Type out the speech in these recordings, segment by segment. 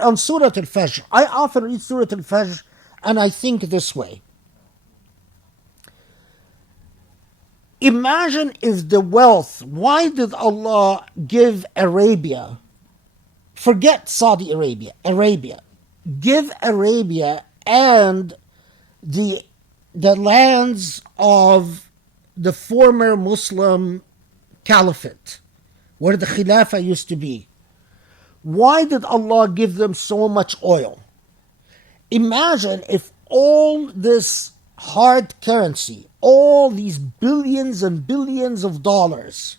on Surah Al-Fajr. I often read Surah Al-Fajr and I think this way. Imagine if the wealth, why did Allah give Arabia, forget Saudi Arabia, give Arabia and the lands of the former Muslim caliphate, where the Khilafah used to be. Why did Allah give them so much oil? Imagine if all this hard currency, all these billions and billions of dollars,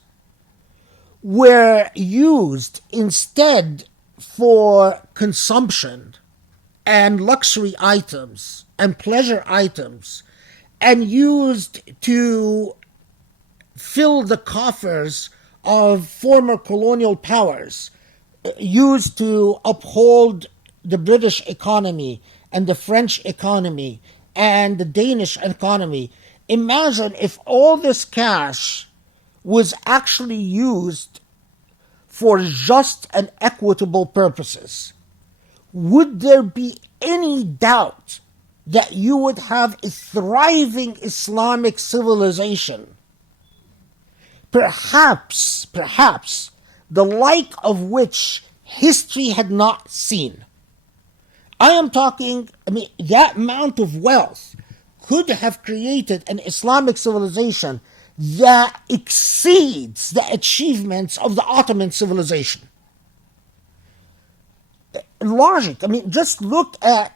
were used instead for consumption and luxury items and pleasure items, and used to fill the coffers of former colonial powers, used to uphold the British economy and the French economy and the Danish economy. Imagine if all this cash was actually used for just and equitable purposes. Would there be any doubt that you would have a thriving Islamic civilization? Perhaps, the like of which history had not seen. I am talking, that amount of wealth could have created an Islamic civilization that exceeds the achievements of the Ottoman civilization. Logic, just look at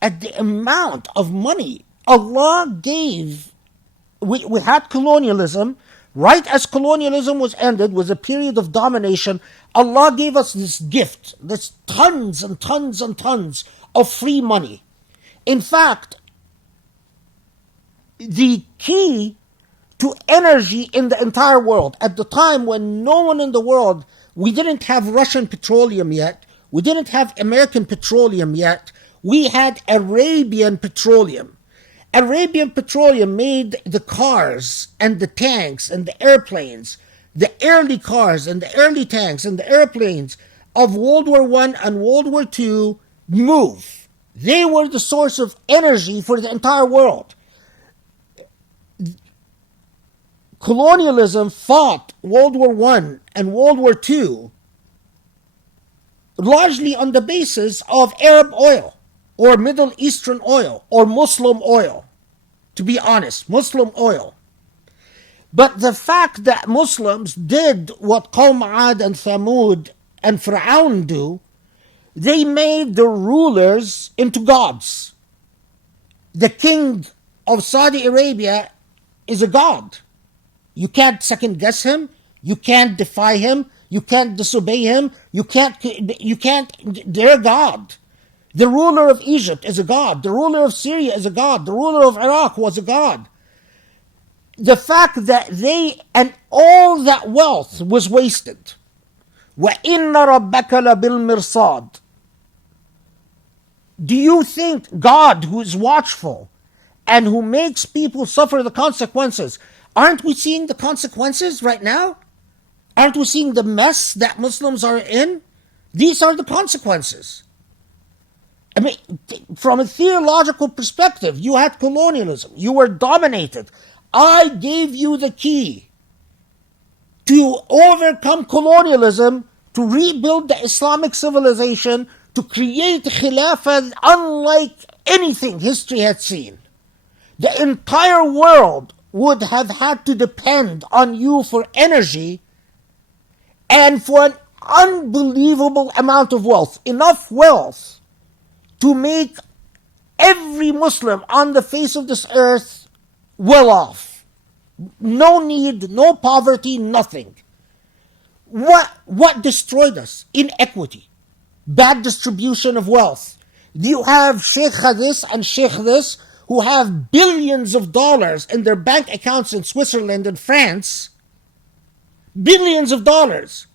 the amount of money Allah gave. We had colonialism. Right as colonialism was ended, was a period of domination, Allah gave us this gift, this tons and tons and tons of free money. In fact, the key to energy in the entire world, at the time when no one in the world, we didn't have Russian petroleum yet, we didn't have American petroleum yet, we had Arabian petroleum. Arabian petroleum made the cars and the tanks and the airplanes, the early cars and the early tanks and the airplanes of World War I and World War II move. They were the source of energy for the entire world. Colonialism fought World War I and World War II largely on the basis of Arab oil, or Middle Eastern oil, or Muslim oil. To be honest, Muslim oil. But the fact that Muslims did what Qawm Ad and Thamud and Fir'aun do, they made the rulers into gods. The king of Saudi Arabia is a god. You can't second guess him. You can't defy him. You can't disobey him. You can't, they're a god. The ruler of Egypt is a god. The ruler of Syria is a god. The ruler of Iraq was a god. The fact that and all that wealth was wasted. وَإِنَّ رَبَّكَ لَبِالْمِرْصَادِ. Do you think God, who is watchful and who makes people suffer the consequences, aren't we seeing the consequences right now? Aren't we seeing the mess that Muslims are in? These are the consequences. From a theological perspective, you had colonialism. You were dominated. I gave you the key to overcome colonialism, to rebuild the Islamic civilization, to create Khilafah unlike anything history had seen. The entire world would have had to depend on you for energy and for an unbelievable amount of wealth. Enough wealth to make every Muslim on the face of this earth well off. No need, no poverty, nothing. What destroyed us? Inequity. Bad distribution of wealth. You have Sheikh this and Sheikh this who have billions of dollars in their bank accounts in Switzerland and France. Billions of dollars.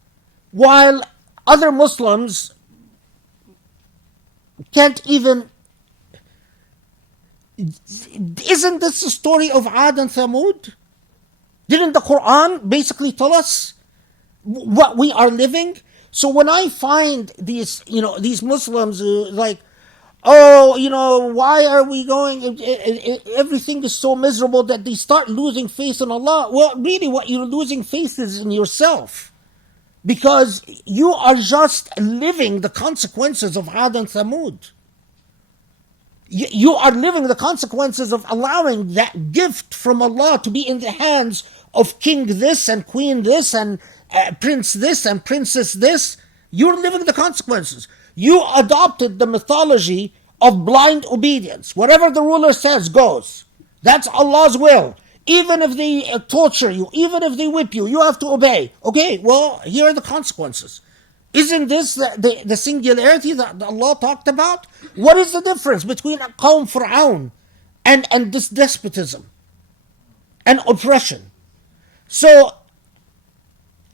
While other Muslims can't even... Isn't this the story of Ad and Thamud? Didn't the Quran basically tell us what we are living? So when I find these, these Muslims who like, oh, why are we going? Everything is so miserable that they start losing faith in Allah. Well, really, what you're losing faith is in yourself, because you are just living the consequences of Ad and Thamud. You are living the consequences of allowing that gift from Allah to be in the hands of king this and queen this and prince this and princess this. You're living the consequences. You adopted the mythology of blind obedience. Whatever the ruler says goes. That's Allah's will. Even if they torture you, even if they whip you, you have to obey. Okay, well, here are the consequences. Isn't this the singularity that Allah talked about? What is the difference between Qawm Fir'aun and this despotism and oppression? So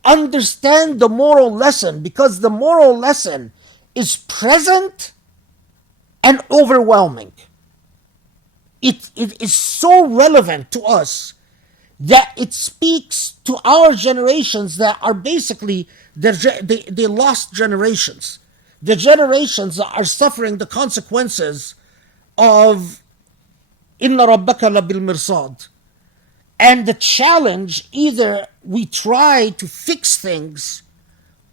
understand the moral lesson, because the moral lesson is present and overwhelming. It is so relevant to us that it speaks to our generations that are basically the lost generations. The generations that are suffering the consequences of Inna Rabbaka Labil Mirsad. And the challenge, either we try to fix things,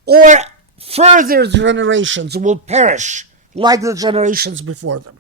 or further generations will perish like the generations before them.